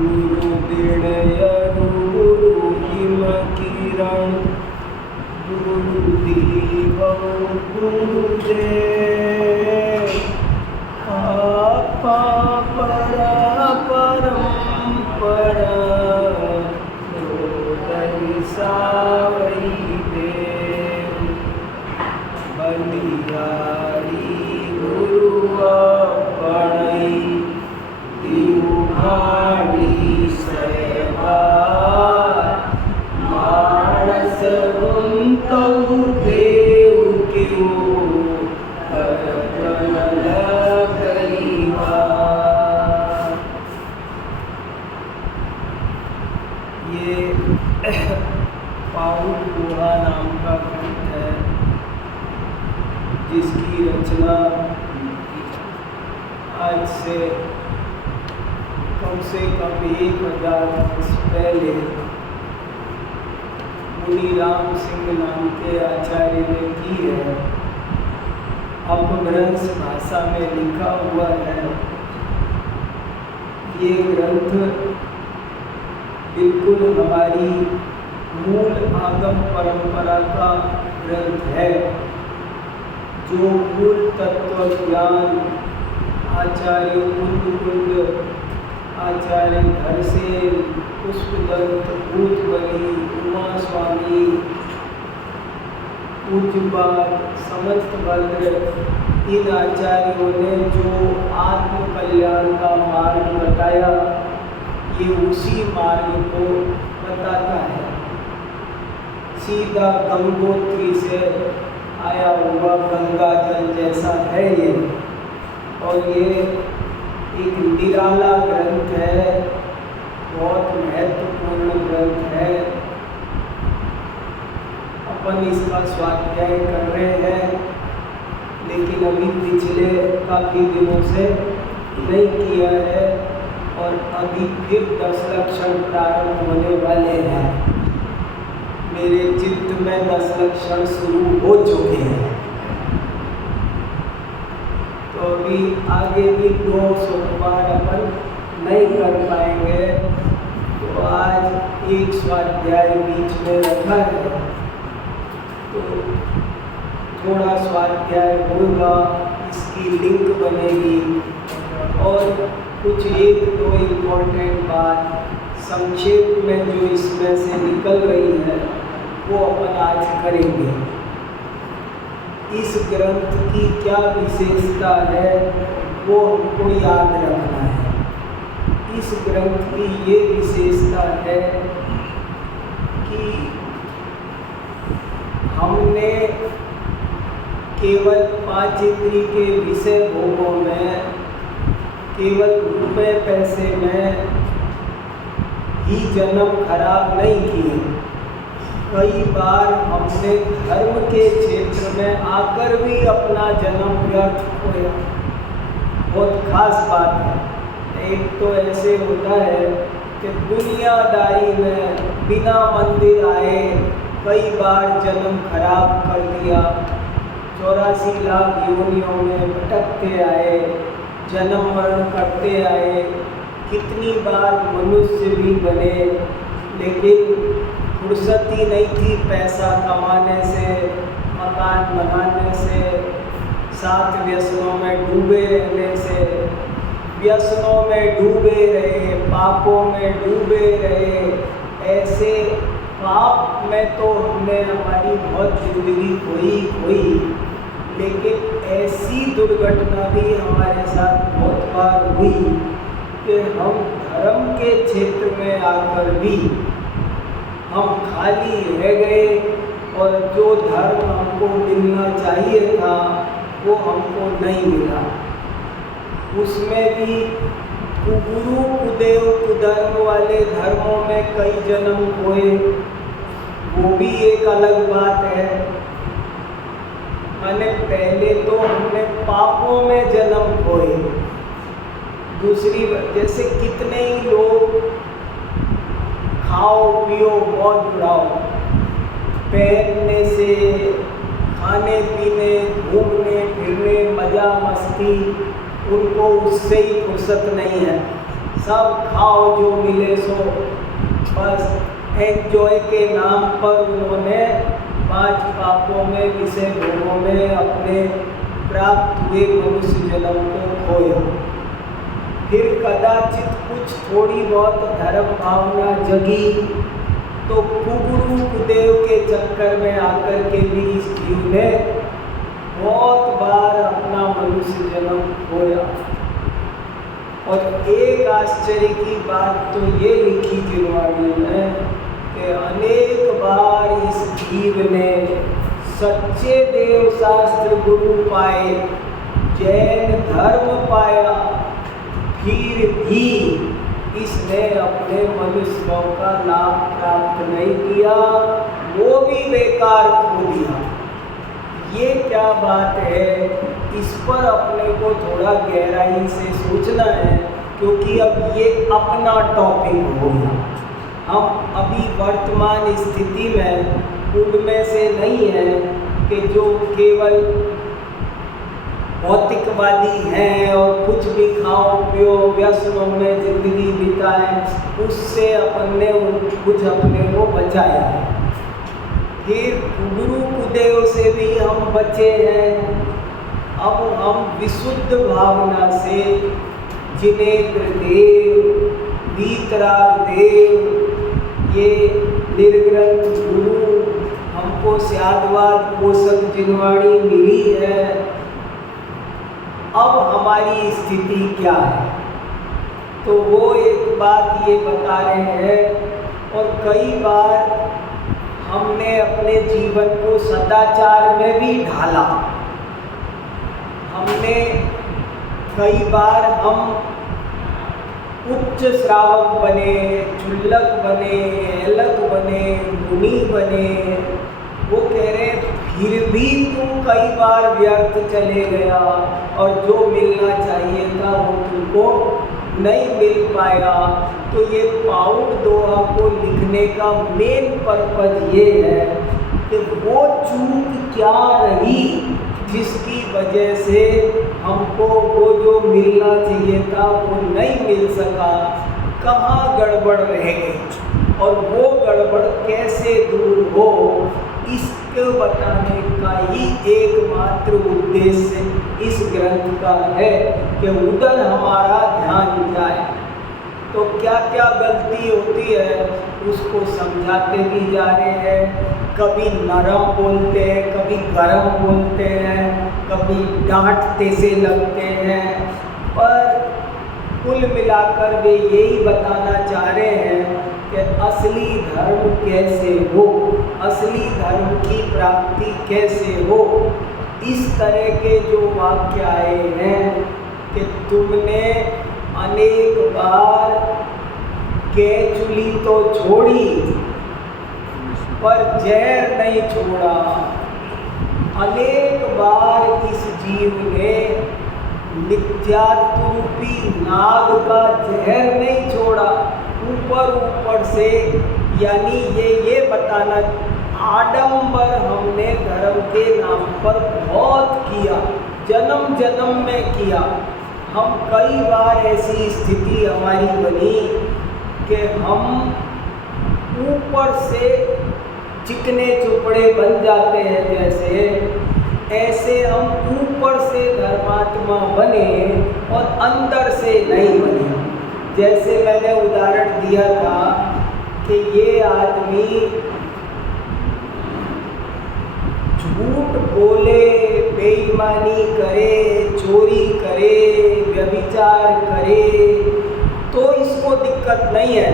गुरु विनयरु गुरु him किरण गुरु देव गुरु देव आपा परा परंपरा सावई देव बलिहारी गुरु अपणई दिवहारी सेवा मानस गुंतौ देव क्यों अर्पण लगईवा। ये पाउल गुहा नाम का ग्रंथ है जिसकी रचना आज से कम 1000 वर्ष पहले मुनि राम सिंह नाम के आचार्य ने की है। अपभ्रंश भाषा में लिखा हुआ है। ये ग्रंथ बिल्कुल हमारी मूल आगम परंपरा का ग्रंथ है, जो मूल तत्व ज्ञान आचार्य कुंद आचार्य धरसेन पुष्पदत्त भूतबली उमा स्वामी पूज्यपाद समस्त भद्र इन आचार्यों ने जो आत्म कल्याण का मार्ग बताया, ये उसी मार्ग को बताता है। सीधा गंगोत्री से आया हुआ गंगा जल जैसा है ये, और ये एक निराला ग्रंथ है, बहुत महत्वपूर्ण ग्रंथ है। अपन इसका स्वाध्याय कर रहे हैं, लेकिन अभी पिछले काफ़ी दिनों से नहीं किया है, और अभी फिर 10 लक्षण प्रारंभ होने वाले हैं। मेरे चित्त में 10 लक्षण शुरू हो चुके हैं, तो अभी आगे भी 2 सोमवार अपन नहीं कर पाएंगे, तो आज एक स्वाध्याय बीच में रखा है, तो थोड़ा स्वाध्याय होगा, इसकी लिंक बनेगी, और कुछ 1-2 इम्पोर्टेंट बात संक्षेप में जो इसमें से निकल रही है वो अपन आज करेंगे। इस ग्रंथ की क्या विशेषता है वो हमको याद रखना है। इस ग्रंथ की ये विशेषता है कि हमने केवल 5 इंद्रिय के विषय भोगों में, केवल रुपए पैसे में ही जन्म खराब नहीं किए। कई बार हमने धर्म के क्षेत्र में आकर भी अपना जन्म व्यर्थ खोया। बहुत खास बात है। एक तो ऐसे होता है कि दुनियादारी में बिना मंदिर आए कई बार जन्म खराब कर दिया। 84 लाख योनियों में भटकते आए, जन्म मरण करते आए, कितनी बार मनुष्य भी बने, लेकिन फुर्सत ही नहीं थी पैसा कमाने से, मकान बनाने से, 7 व्यसनों में डूबे रहने से। व्यसनों में डूबे रहे, पापों में डूबे रहे, ऐसे पाप में तो हमने हमारी बहुत जिंदगी खोई, लेकिन ऐसी दुर्घटना भी हमारे साथ बहुत बार हुई कि हम धर्म के क्षेत्र में आकर भी हम खाली रह गए, और जो धर्म हमको मिलना चाहिए था वो हमको नहीं मिला। उसमें भी कुगुरु कुदेव कुधर्म वाले धर्मों में कई जन्म हुए, वो भी एक अलग बात है। मैंने पहले तो हमने पापों में जन्म खोए। दूसरी जैसे कितने ही लोग खाओ पियो मौज उड़ाओ, पहनने से, खाने पीने, घूमने फिरने, मजा मस्ती, उनको उससे ही फुर्सत नहीं है। सब खाओ जो मिले सो, बस एंजॉय के नाम पर उन्होंने 5 पापों में, विषय भोगों में अपने प्राप्त हुए मनुष्य जन्म को खोया। फिर कदाचित कुछ थोड़ी बहुत धर्म भावना जगी तो कुगुरु कुदेव के चक्कर में आकर के भी इस जीव ने बहुत बार अपना मनुष्य जन्म खोया। और एक आश्चर्य की बात तो ये लिखी जिनवाणी में कि अनेक बार इस जीव ने सच्चे देव शास्त्र गुरु पाए, जैन धर्म पाया, फिर भी इसने अपने मनुष्य का लाभ प्राप्त नहीं किया, वो भी बेकार खो दिया। ये क्या बात है, इस पर अपने को थोड़ा गहराई से सोचना है, क्योंकि अब ये अपना टॉपिक हो गया। हम अभी वर्तमान स्थिति में उनमें से नहीं है कि जो केवल भौतिकवादी हैं और कुछ भी खाओ पियो व्यसनों में जिंदगी बिताएं, उससे अपन ने कुछ अपने को बचाया है। फिर गुरु कुदेव से भी हम बचे हैं। अब हम विशुद्ध भावना से जिनेन्द्र देव, वीतराग देव, ये निर्ग्रंथ गुरु, हमको स्यादवाद पोषक जिनवाणी मिली है। अब हमारी स्थिति क्या है, तो वो एक बात ये बता रहे हैं। और कई बार हमने अपने जीवन को सदाचार में भी ढाला। हमने कई बार हम उच्च श्रावक बने, चुल्लक बने, एलक बने, मुनि बने। वो कह रहे फिर भी तुम कई बार व्यर्थ चले गया और जो मिलना चाहिए था वो तुमको नहीं मिल पाया। तो ये पाउंड दोहा को लिखने का मेन पर्पज ये है कि वो चूक क्या रही जिसकी वजह से हमको वो जो मिलना चाहिए था वो नहीं मिल सका, कहाँ गड़बड़ रह गई और वो गड़बड़ कैसे दूर हो, इसको बताने का ही एकमात्र उद्देश्य इस ग्रंथ का है कि उधर हमारा ध्यान जाए। तो क्या क्या गलती होती है उसको समझाते भी जा रहे हैं। कभी नरम बोलते हैं, कभी गरम बोलते हैं, कभी डांटते से लगते हैं, पर कुल मिलाकर वे यही बताना चाह रहे हैं कि असली धर्म कैसे हो, असली धर्म की प्राप्ति कैसे हो। इस तरह के जो वाक्य आए हैं कि तुमने अनेक बार केचुली तो छोड़ी पर जहर नहीं छोड़ा। अनेक बार इस जीव ने नित्यात्रूपी नाग का जहर नहीं छोड़ा। ऊपर से यानी ये बताना, आडंबर हमने धर्म के नाम पर बहुत किया, जन्म जन्म में किया। हम कई बार ऐसी स्थिति हमारी बनी कि हम ऊपर से चिकने चुपड़े बन जाते हैं, जैसे ऐसे हम ऊपर से धर्मात्मा बने और अंदर से नहीं बने। जैसे मैंने उदाहरण दिया था कि ये आदमी झूठ बोले, बेईमानी करे, चोरी करे, व्यभिचार करे तो इसको दिक्कत नहीं है,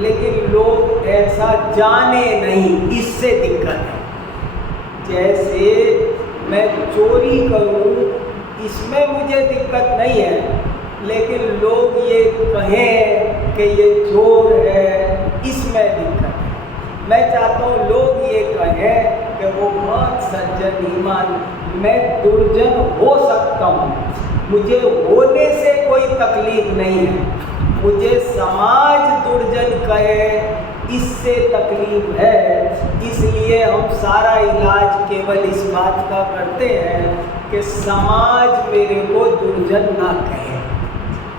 लेकिन लोग ऐसा जाने नहीं, इससे दिक्कत है। जैसे मैं चोरी करूं इसमें मुझे दिक्कत नहीं है, लेकिन लोग ये कहें कि ये चोर है, इसमें दिक्कत है। मैं चाहता हूँ लोग ये कहें कि वो बहुत सज्जन ईमान, मैं दुर्जन हो सकता हूँ, मुझे होने से कोई तकलीफ नहीं है। मुझे समाज दुर्जन कहे इससे तकलीफ है, इसलिए हम सारा इलाज केवल इस बात का करते हैं कि समाज मेरे को दुर्जन ना कहे।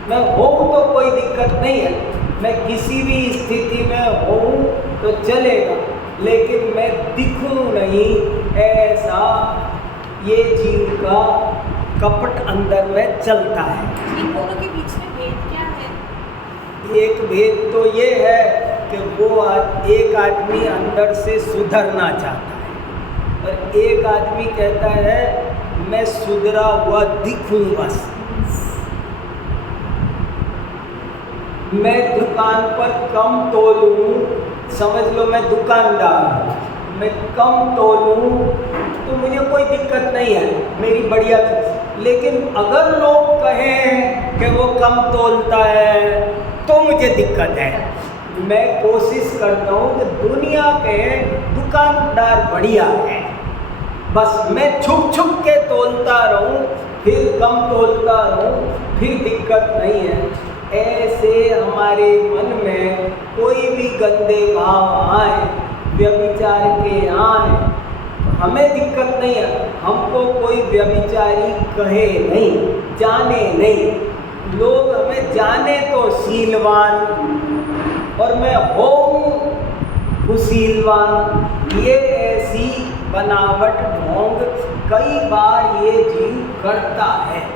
मैं हूँ तो कोई दिक्कत नहीं है, मैं किसी भी स्थिति में हूँ तो चलेगा, लेकिन मैं दिखूँ नहीं, ऐसा ये जीव का कपट अंदर में चलता है। इन दोनों के बीच में भेद क्या है? एक भेद तो ये है कि वो एक आदमी अंदर से सुधरना चाहता है और एक आदमी कहता है मैं सुधरा हुआ दिखूं बस। मैं दुकान पर कम तोलूं, समझ लो मैं दुकानदार हूँ, मैं कम तोलूं तो मुझे कोई दिक्कत नहीं है, मेरी बढ़िया चीज़। लेकिन अगर लोग कहें कि वो कम तोलता है तो मुझे दिक्कत है। मैं कोशिश करता हूँ कि दुनिया के दुकानदार बढ़िया है, बस मैं छुप छुप के तोलता रहूं, फिर कम तोलता रहूं, फिर दिक्कत नहीं है। ऐसे हमारे मन में कोई भी गंदे भाव आए, व्यभिचार के आए, हमें दिक्कत नहीं है, हमको कोई व्यभिचारी कहे नहीं, जाने नहीं, लोग हमें जाने तो शीलवान और मैं हूँ कुशीलवान। ये ऐसी बनावट ढोंग कई बार ये जीव करता है।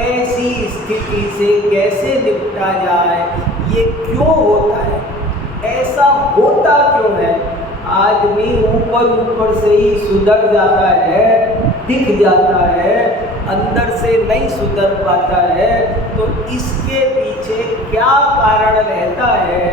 ऐसी स्थिति से कैसे निपटा जाए, ये क्यों होता है, ऐसा होता क्यों है? आदमी ऊपर ऊपर से ही सुधर जाता है, दिख जाता है, अंदर से नहीं सुधर पाता है, तो इसके पीछे क्या कारण रहता है,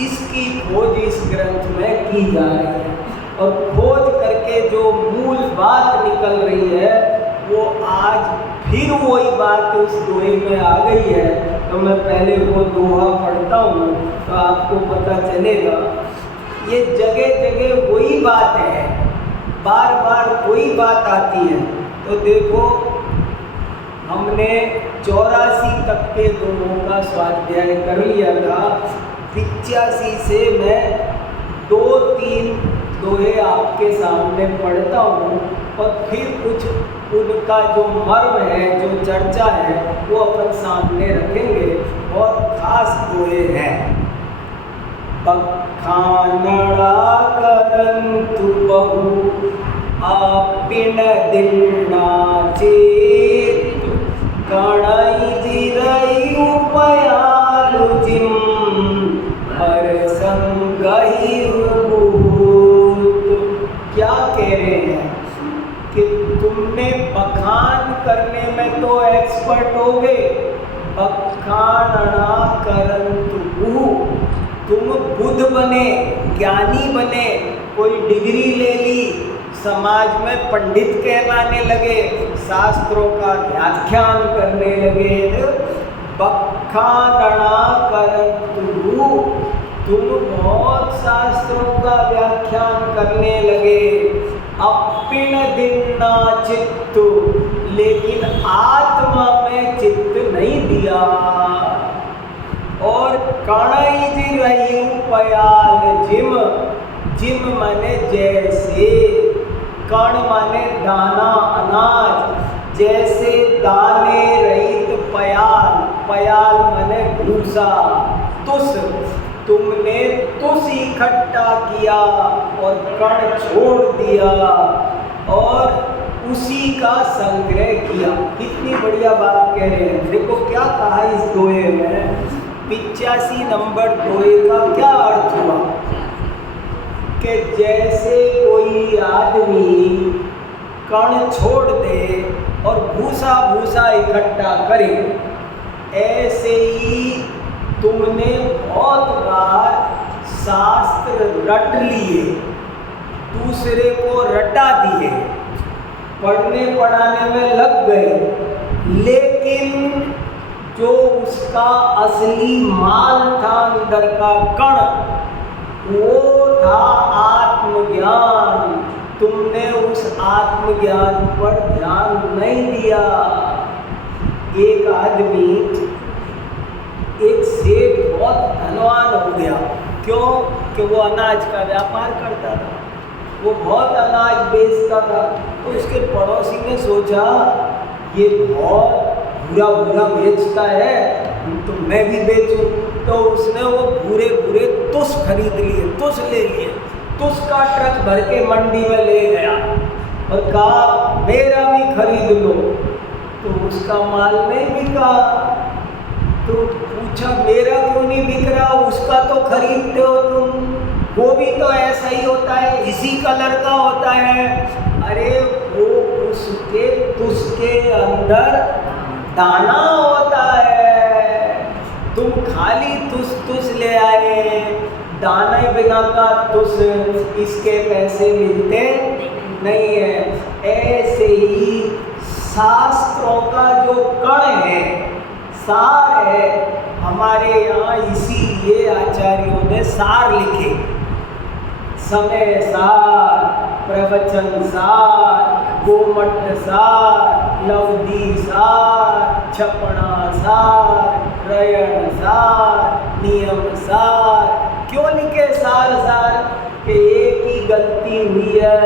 इसकी खोज इस ग्रंथ में की जा रही है। और खोज करके जो मूल बात निकल रही है वो आज फिर वही बात उस दोहे में आ गई है। तो मैं पहले वो दोहा पढ़ता हूँ तो आपको पता चलेगा। ये जगह जगह वही बात है, बार बार वही बात आती है। तो देखो, हमने 84 तक के दोहों का स्वाध्याय कर लिया था। 85 से मैं 2-3 दोहे आपके सामने पढ़ता हूँ और फिर कुछ उनका जो मर्म है, जो चर्चा है, वो अपन सामने रखेंगे। और खास दोहे हैं। बखानड़ा करंतु बहु आपिन दिन्ना चेत, कणई जिरई उपयालु जिम हर संगहि बहुत। क्या कह रहे हैं कि तुमने बखान करने में तो एक्सपर्ट हो गए, बखानना करंतु बहु, तुम बुद्ध बने, ज्ञानी बने, कोई डिग्री ले ली, समाज में पंडित कहलाने लगे, शास्त्रों का व्याख्यान करने लगे। बखानना करंतु, तुम बहुत शास्त्रों का व्याख्यान करने लगे। अपिन दिन्ना चित्तु, लेकिन आत्मा में चित्त नहीं दिया। और कणई जिरई उपयाल जिम, जिम माने जैसे, कण माने दाना अनाज, जैसे दाने रहित पयाल, पयाल माने भूसा, तुस, तुमने तुस इकट्ठा किया और कण छोड़ दिया और उसी का संग्रह किया। कितनी बढ़िया बात कह रहे हैं। देखो क्या कहा इस दोहे में। 85 नंबर दोहे का क्या अर्थ हुआ कि जैसे कोई आदमी कण छोड़ दे और भूसा भूसा इकट्ठा करे, ऐसे ही तुमने बहुत बार शास्त्र रट लिए, दूसरे को रटा दिए, पढ़ने पढ़ाने में लग गए, लेकिन जो उसका असली माल था अंदर का कण, वो था आत्मज्ञान। तुमने उस आत्मज्ञान पर ध्यान नहीं दिया। एक आदमी, एक सेठ बहुत धनवान हो गया। क्यों? कि वो अनाज का व्यापार करता था, वो बहुत अनाज बेचता था। तो उसके पड़ोसी ने सोचा ये बहुत बुरा बुरा बेचता है, तो मैं भी बेचूं। तो उसने वो भूरे भूरे तुस खरीद लिए, तुस ले लिए, तुस का ट्रक भर के मंडी में ले गया और कहा मेरा भी खरीद लो। तो उसका माल नहीं बिका। तो पूछा मेरा क्यों नहीं बिक रहा, उसका तो खरीदते हो तुम, वो भी तो ऐसा ही होता है, इसी कलर का होता है। अरे वो उसके तुसके अंदर दाना होता है, तुम खाली तुस ले आए, दाने बिना का तुस, इसके पैसे मिलते नहीं है। ऐसे ही शास्त्रों का जो कण है, सार है, हमारे यहाँ इसीलिए आचार्यों ने सार लिखे, समय सार, प्रवचन सार, गोमठ सार, लवदी सार, छपना सार, रयण सार, नियम सार। क्यों लिखे सार सार? कि एक ही गलती हुई है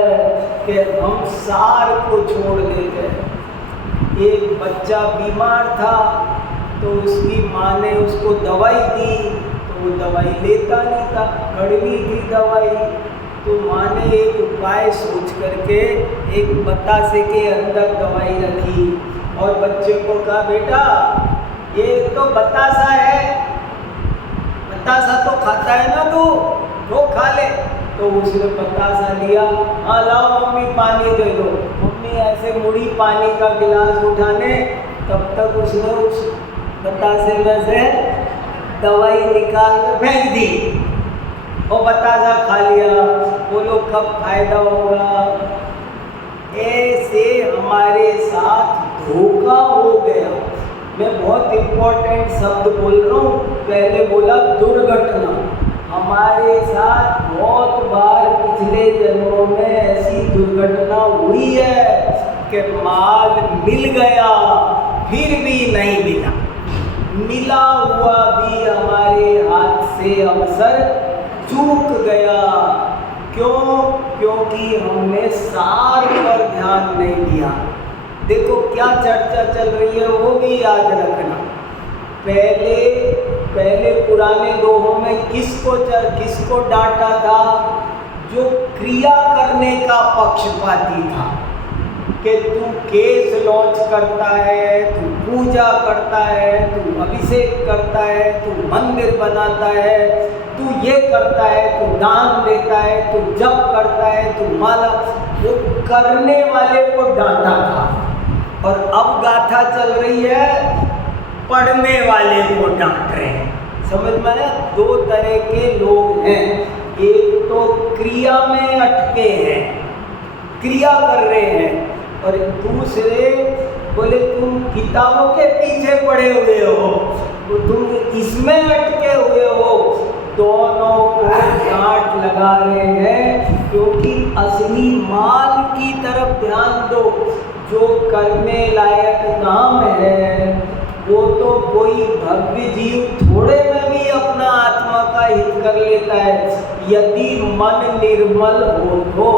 कि हम सार को छोड़ देते हैं। एक बच्चा बीमार था तो उसकी माँ ने उसको दवाई दी, तो वो दवाई लेता नहीं था, कड़वी थी दवाई। तो माँ ने एक उपाय सोच करके एक बतासे के अंदर दवाई रखी और बच्चे को कहा बेटा ये तो बतासा है, बतासा तो खाता है ना तू, वो खा ले। तो उसने बतासा लिया, हाँ लाओ मम्मी पानी दे दो। मम्मी ऐसे मुड़ी पानी का गिलास उठाने, तब तक उसने उस बतासे में से दवाई निकाल कर फेंक दी और बतासा खा लिया। बोलो कब फायदा होगा? ऐसे हमारे साथ धोखा हो गया। मैं बहुत इम्पोर्टेंट शब्द बोल रहा हूँ, पहले बोला दुर्घटना। हमारे साथ बहुत बार पिछले जन्मों में ऐसी दुर्घटना हुई है कि माल मिल गया फिर भी नहीं मिला, मिला हुआ भी हमारे हाथ से अवसर चूक गया। क्यों? क्योंकि हमने सार पर ध्यान नहीं दिया। देखो क्या चर्चा चल रही है वो भी याद रखना। पहले पुराने दोहों में किसको डांटा था? जो क्रिया करने का पक्षपाती था, कि तू केस लॉन्च करता है, तू पूजा करता है, तू अभिषेक करता है, तू मंदिर बनाता है, तू ये करता है, तू दान देता है, तू जप करता है, तू माला। वो करने वाले को डांटा था। और अब गाथा चल रही है पढ़ने वाले को डांट रहे हैं। समझ में आया? दो तरह के लोग हैं, एक तो क्रिया में अटके हैं, क्रिया कर रहे हैं, और दूसरे बोले तुम किताबों के पीछे पड़े हुए हो, तो तुम इसमें अटके हुए हो। दोनों को डांट लगा रहे हैं, क्योंकि असली माल की तरफ ध्यान दो। जो करने लायक काम है वो तो कोई भव्य जीव थोड़े में भी अपना आत्मा का हित कर लेता है, यदि मन निर्मल हो तो।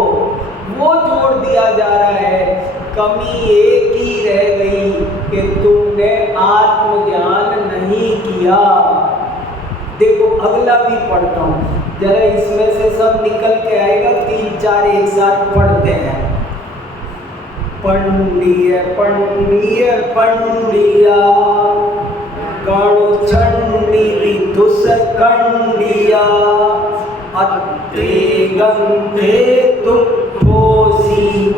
वो जोड़ दिया जा रहा है। कमी एक ही रह गई कि तुमने आत्मज्ञान नहीं किया। देखो अगला भी पढ़ता हूँ, जरा इसमें से सब निकल के आएगा, 3-4 एक साथ पढ़ते हैं। पंडिय पंडिय पंडिया गण छंडी विदुष कंडिया अत्ते गंधे दुखोसी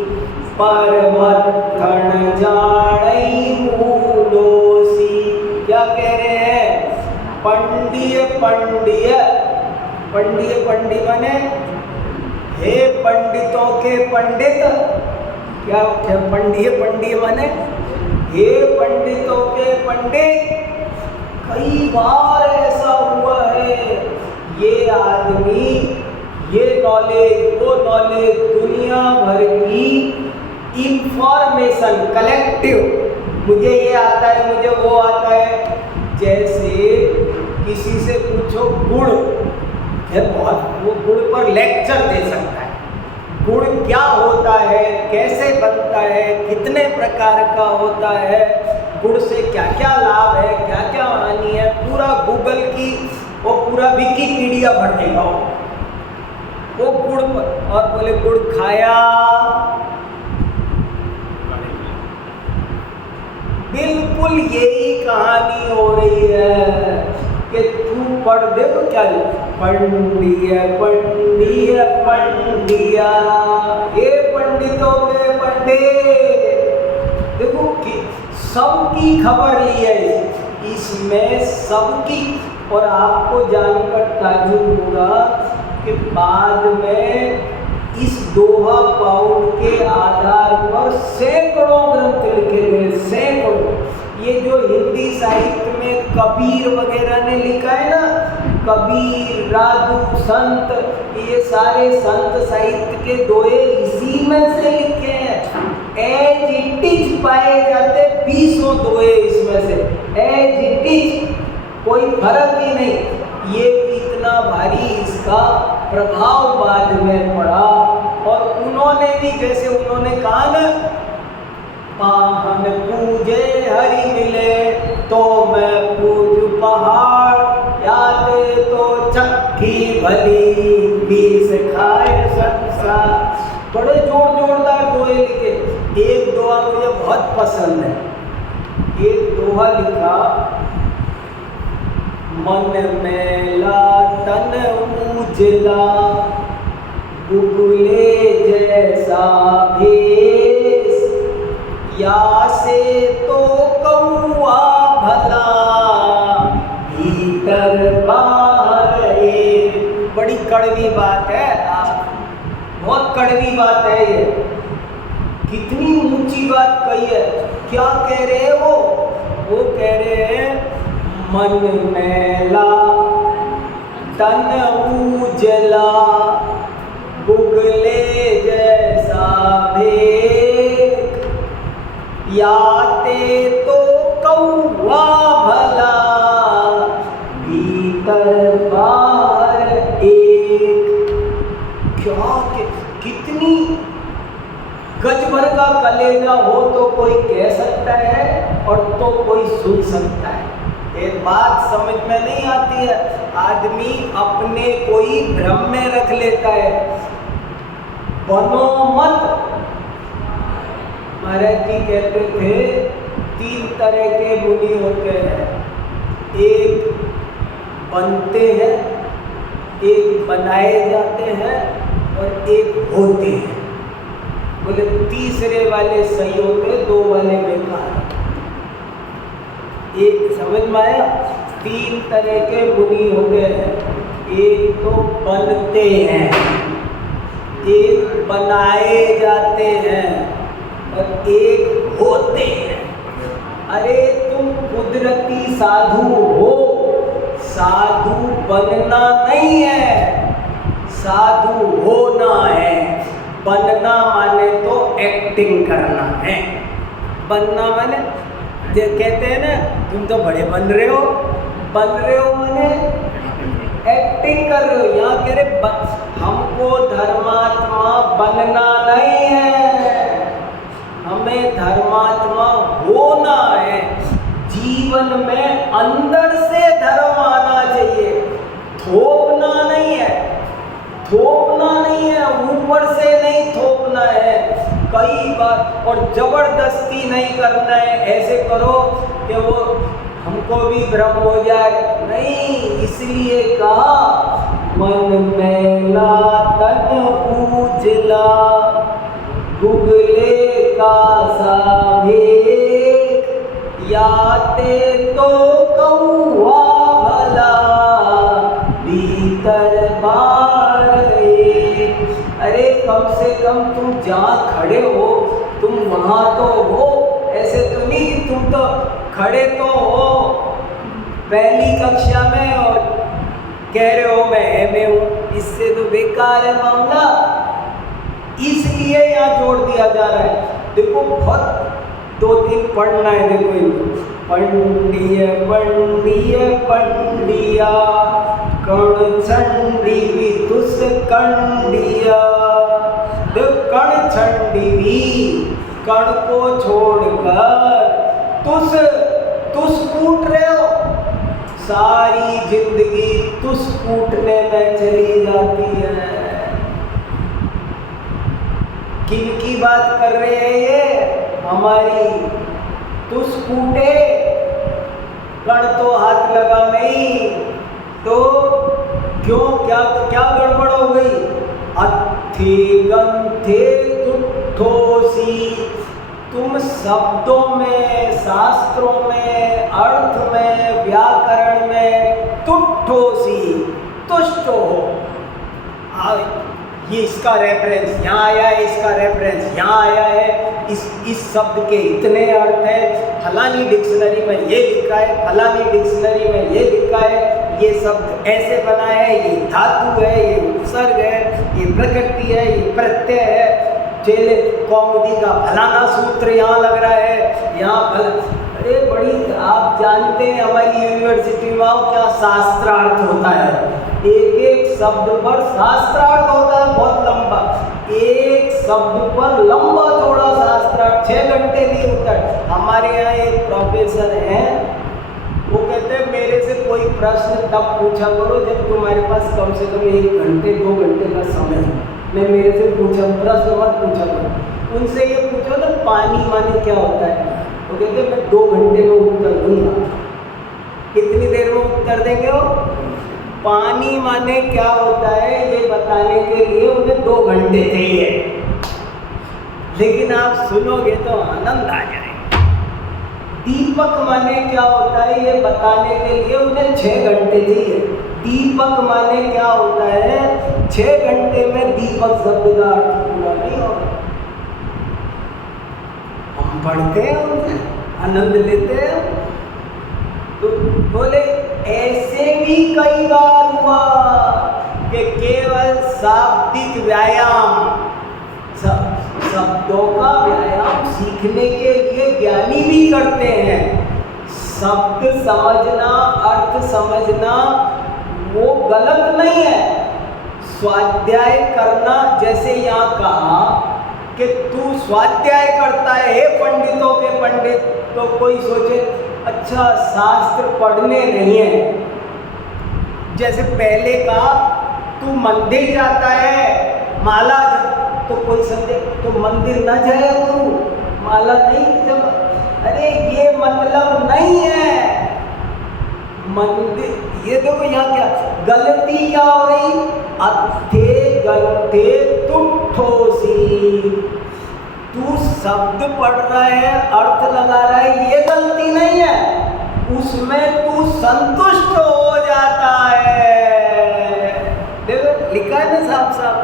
परमत्थन जाणई मूलोसी। क्या कह रहे हैं? पंडिय पंडिय, पंडिय पंडित माने हे पंडितों के पंडित। क्या पंडिय माने हे पंडितों के पंडित। कई बार ऐसा हुआ है, ये आदमी ये नॉलेज वो नॉलेज दुनिया भर की इंफॉर्मेशन कलेक्टिव, मुझे ये आता है, मुझे वो आता है। जैसे किसी से पूछो गुड़ है, बहुत वो गुड़ पर लेक्चर दे सकता है। गुड़ क्या होता है, कैसे बनता है, कितने प्रकार का होता है, गुड़ से क्या क्या लाभ है, क्या क्या हानि है, पूरा गूगल की वो पूरा विकिपीडिया भर देगा वो गुड़ पर। और बोले गुड़ खाया, बिल्कुल यही कहानी हो रही है कि तू पढ़ दे तो क्या पंडिया पंडिया पंडिया, ये पंडितों के पंडित। देखो कि सबकी खबर ली है इसमें, सबकी। और आपको जानकर ताज्जुब होगा कि बाद में इस दोहा पाउल के आधार पर सैकड़ों ग्रंथ लिखे गए, सैकड़ों। ये जो हिंदी साहित्य में कबीर वगैरह ने लिखा है ना, कबीर, राजू, संत, ये सारे संत साहित्य के दोहे इसी में से लिखे हैं। एज इट इज पाए जाते 20 दोहे इसमें से, एज इट इज, कोई फर्क ही नहीं। ये इतना भारी इसका प्रभाव बाद में पड़ा। और उन्होंने भी, जैसे उन्होंने कहा ना, पाहन पूजे हरि मिले तो मैं पूज पहाड़, यादे तो चक्की भली बीस खाए संसार। बड़े जोरदार दोहे लिखे। एक दोहा मुझे बहुत पसंद है। एक दोहा लिखा, मन मैला तन उजला, गुगले जैसा भेष, या से तो कौआ भला, भीतर बाहर एक। बड़ी कड़वी बात है, बहुत कड़वी बात है ये। कितनी ऊंची बात कही है। क्या कह रहे हैं वो कह रहे हैं, मन मैला तन उजला, गुगले जैसा भेख, याते तो कौआ भला, भीतर बाहर एक। क्या कितनी गज भर का कलेजा हो तो कोई कह सकता है और तो कोई सुन सकता है। एक बात समझ में नहीं आती है, आदमी अपने कोई भ्रम में रख लेता है। बनो मत। महाराज जी कहते थे 3 तरह के मुनि होते हैं, एक बनते हैं, एक बनाए जाते हैं और एक होते हैं। बोले तीसरे वाले सही होते, 2 वाले बेकार। एक समझ में आया? 3 तरह के मुनि होते हैं। एक तो बनते हैं, एक बनाए जाते हैं और एक होते हैं। अरे तुम कुदरती साधु हो, साधु बनना नहीं है, साधु होना है। बनना माने तो एक्टिंग करना है। बनना माने जो कहते हैं ना, तुम तो बड़े बन रहे हो माने एक्टिंग कर रहे हो। यहाँ कह रहे हमको धर्मात्मा बनना नहीं है, हमें धर्मात्मा होना है। जीवन में अंदर से धर्म आना चाहिए, थोपना नहीं है, थोपना नहीं है, ऊपर से नहीं थोपना है कई बार। और जबरदस्ती नहीं करना है, ऐसे करो कि वो हमको भी भ्रम हो जाए, नहीं। इसलिए कहा मन मैला तन उजला, गुगले का सा भेख, याते तो कौआ भला, भीतर बाहर एक। अरे कम से कम तुम जहाँ खड़े हो तुम वहाँ तो हो, ऐसे तो नहीं कि तुम तो खड़े तो हो पहली कक्षा में और कह रहे हो मैं एमए हूँ, इससे तो बेकार है मामला। इसलिए यहाँ जोड़ दिया जा रहा है। देखो बहुत 2-3 पढ़ना है। देखो इनको, पंडिय पंडिय पंडिया, कण छंडी विदुष कंडिया। कण छंडी भी, कण को छोड़कर तुस तुस कूट रहे हो, सारी जिंदगी तुस कूटने में चली जाती है। किनकी बात कर रहे हैं ये? हमारी। तुस कूटे कण तो हाथ लगा नहीं, तो क्यों, क्या क्या गड़बड़ हो गई? अथे गंथे तुठोसी। तुम शब्दों में, शास्त्रों में, अर्थ में, व्याकरण में तुठोसी, तुष्ट हो। ये इसका रेफरेंस यहाँ आया है, इसका रेफरेंस यहाँ आया है, इस शब्द के इतने अर्थ हैं, फलानी डिक्शनरी में ये लिखा है, फलानी डिक्शनरी में ये लिखा है, ये शब्द ऐसे बना है, ये धातु है, ये उपसर्ग है, ये प्रकृति है, ये प्रत्यय है, चेले कौमुदी का फलाना सूत्र यहाँ लग रहा है, यहाँ अरे बड़ी, आप जानते हैं हमारी यूनिवर्सिटी में क्या शास्त्रार्थ होता है? एक एक शब्द पर शास्त्रार्थ होता है, बहुत लंबा, एक शब्द पर लंबा थोड़ा शास्त्रार्थ 6 घंटे लिए होता है। हमारे यहाँ एक प्रोफेसर हैं, वो कहते हैं मेरे से कोई प्रश्न तब पूछा करो जब तुम्हारे पास कम से कम 1 घंटे 2 घंटे का समय है। मैं मेरे से पूछा, प्रश्न मत पूछा करो, उनसे ये पूछो ना पानी माने क्या होता है? वो कहते मैं 2 घंटे में उत्तर दूंगा। कितनी देर में उत्तर देंगे वो? पानी माने क्या होता है ये बताने के लिए उन्हें 2 घंटे चाहिए, लेकिन आप सुनोगे तो आनंद आ जाएगा। दीपक माने क्या होता है ये बताने के लिए उन्हें 6 घंटे चाहिए। दीपक माने क्या होता है? 6 घंटे में दीपक शब्द का अर्थ पूरा नहीं होगा। हम पढ़ते हैं उनसे, आनंद लेते हैं। तो बोले ऐसे भी कई बार हुआ कि केवल शाब्दिक व्यायाम, शब्दों का व्यायाम सीखने के लिए ज्ञानी भी करते हैं। शब्द समझना, अर्थ समझना वो गलत नहीं है। स्वाध्याय करना, जैसे यहाँ कहा कि तू स्वाध्याय करता है, हे पंडितों के पंडित, तो कोई सोचे अच्छा शास्त्र पढ़ने नहीं है। जैसे पहले का तू मंदिर जाता है, माला, तो कोई समझे तो मंदिर न जाया करूँ, माला नहीं जब, अरे ये मतलब नहीं है। मंदिर, ये देखो यहाँ क्या गलती क्या हो रही? अथे गलते तुठोसी। तू शब्द पढ़ रहा है, अर्थ लगा रहा है, ये गलती नहीं है, उसमें तू संतुष्ट हो जाता है। देखो लिखा है ना साफ साफ,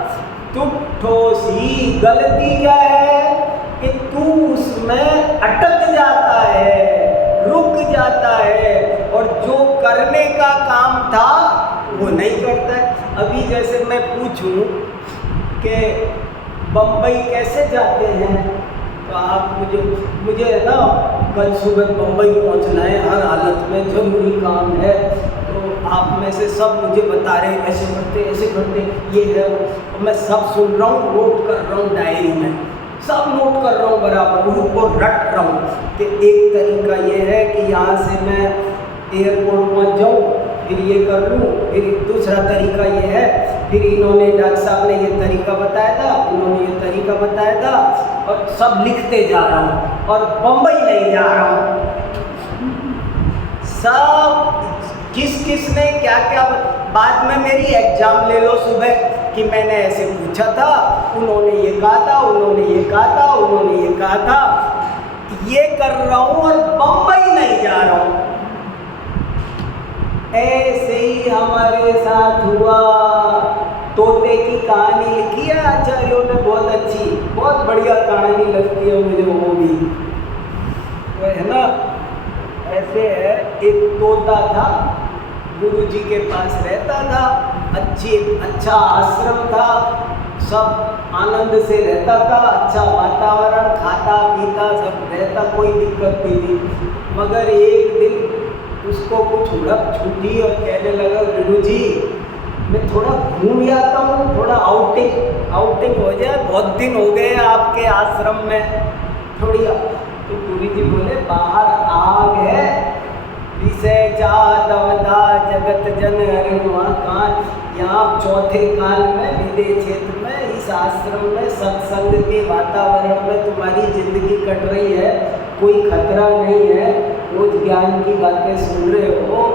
तुठोसी। गलती क्या है कि तू उसमें अटक जाता है, रुक जाता है, और जो करने का काम था वो नहीं करता है। अभी जैसे मैं पूछूं कि बम्बई कैसे जाते हैं, तो आप मुझे है ना कल सुबह बम्बई पहुंचना है, हर हालत में जरूरी काम है, तो आप में से सब मुझे बता रहे हैं ऐसे करते ये है, मैं सब सुन रहा हूँ, नोट कर रहा हूँ डायरी में, सब नोट कर रहा हूँ बराबर, उनको रट रहा हूँ कि एक तरीका ये है कि यहाँ से मैं एयरपोर्ट पहुँच जाऊँ, फिर ये कर लूँ, फिर दूसरा तरीका ये है, फिर इन्होंने डॉक्टर साहब ने ये तरीका बताया था, इन्होंने ये तरीका बताया था, और सब लिखते जा रहा हूँ, और बम्बई नहीं जा रहा हूँ। सब किस ने क्या क्या बाद में मेरी एग्जाम ले लो सुबह कि मैंने ऐसे पूछा था, उन्होंने ये कहा था, उन्होंने ये कहा था, उन्होंने ये कहा था, ये कर रहा हूँ और बम्बई नहीं जा रहा हूँ। ऐसे ही हमारे साथ हुआ। तोते की कहानी लिखी है आचार्यों ने, बहुत अच्छी, बहुत बढ़िया कहानी लगती है मुझे वो भी, वो है ना। ऐसे है, एक तोता था, गुरुजी के पास रहता था, अच्छा आश्रम था, सब आनंद से रहता था, अच्छा वातावरण, खाता पीता सब रहता, कोई दिक्कत नहीं थी। मगर एक दिन उसको कुछ उड़क छूटी और कहने लगा, गुरुजी मैं थोड़ा घूम आता हूँ, थोड़ा आउटिंग हो जाए, बहुत दिन हो गए आपके आश्रम में, थोड़ी तो गुरु जी बोले बाहर आग है, विषय चादवता जगत जन अरे वहाँ कहाँ, यहाँ चौथे काल में विदेह क्षेत्र में इस आश्रम में सत्संग के वातावरण में तुम्हारी जिंदगी कट रही है, कोई खतरा नहीं है, रोज ज्ञान की बातें सुन रहे हो,